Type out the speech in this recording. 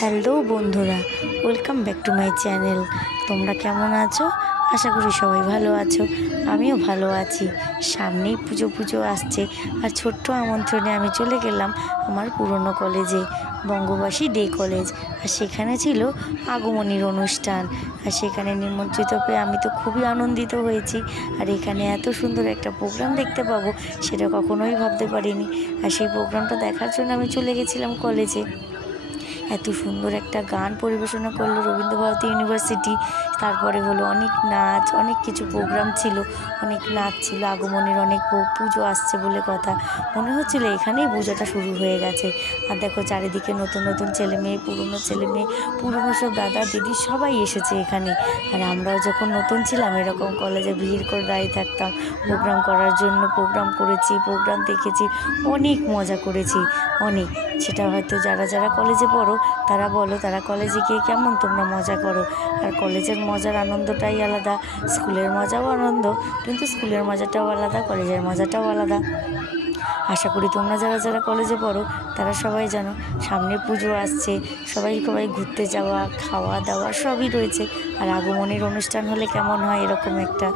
Hello বন্ধুরা, welcome back to my channel. তোমরা কেমন আছো? আশা করি সবাই ভালো আছো। আমিও ভালো আছি। সামনেই পুজো আসছে, আর ছোট্ট আমন্ত্রণে আমি চলে গেলাম আমার পুরনো কলেজে, বঙ্গবাসী ডে কলেজ। আর সেখানে ছিল আগমনীর অনুষ্ঠান। আর সেখানে নিমন্ত্রিত পেয়ে আমি তো খুবই আনন্দিত হয়েছি। আর এখানে এত সুন্দর একটা প্রোগ্রাম দেখতে পাবো সেটা কখনোই ভাবতে পারিনি। আর সেই প্রোগ্রামটা দেখার জন্য আমি চলে গেছিলাম কলেজে। এত সুন্দর একটা গান পরিবেশনা করলো রবীন্দ্রভারতী ইউনিভার্সিটি। তারপরে হলো অনেক নাচ, অনেক কিছু প্রোগ্রাম ছিল, অনেক নাচ ছিল। আগমনের অনেক পুজো আসছে বলে কথা, মনে হচ্ছিলো এখানেই পুজোটা শুরু হয়ে গেছে। আর দেখো চারিদিকে নতুন নতুন ছেলে মেয়ে, পুরনো সব দাদা দিদি সবাই এসেছে এখানে। আর আমরাও যখন নতুন ছিলাম এরকম কলেজে ভিড় করে দাঁড়িয়ে থাকতাম প্রোগ্রাম করার জন্য। প্রোগ্রাম করেছি, প্রোগ্রাম দেখেছি, অনেক মজা করেছি, অনেক। সেটা হয়তো যারা যারা কলেজে পড়ো তারা বলো, তারা কলেজে গিয়ে কেমন তোমরা মজা করো। আর কলেজের মজার আনন্দটাই আলাদা। স্কুলের মজাও আনন্দ, কিন্তু স্কুলের মজাটাও আলাদা, কলেজের মজাটাও আলাদা। আশা করি তোমরা যারা যারা কলেজে পড়ো তারা সবাই জানো সামনে পুজো আসছে, সবাই ঘুরতে যাওয়া, খাওয়া দাওয়া সবই রয়েছে। আর আগমনের অনুষ্ঠান হলে কেমন হয় এরকম একটা।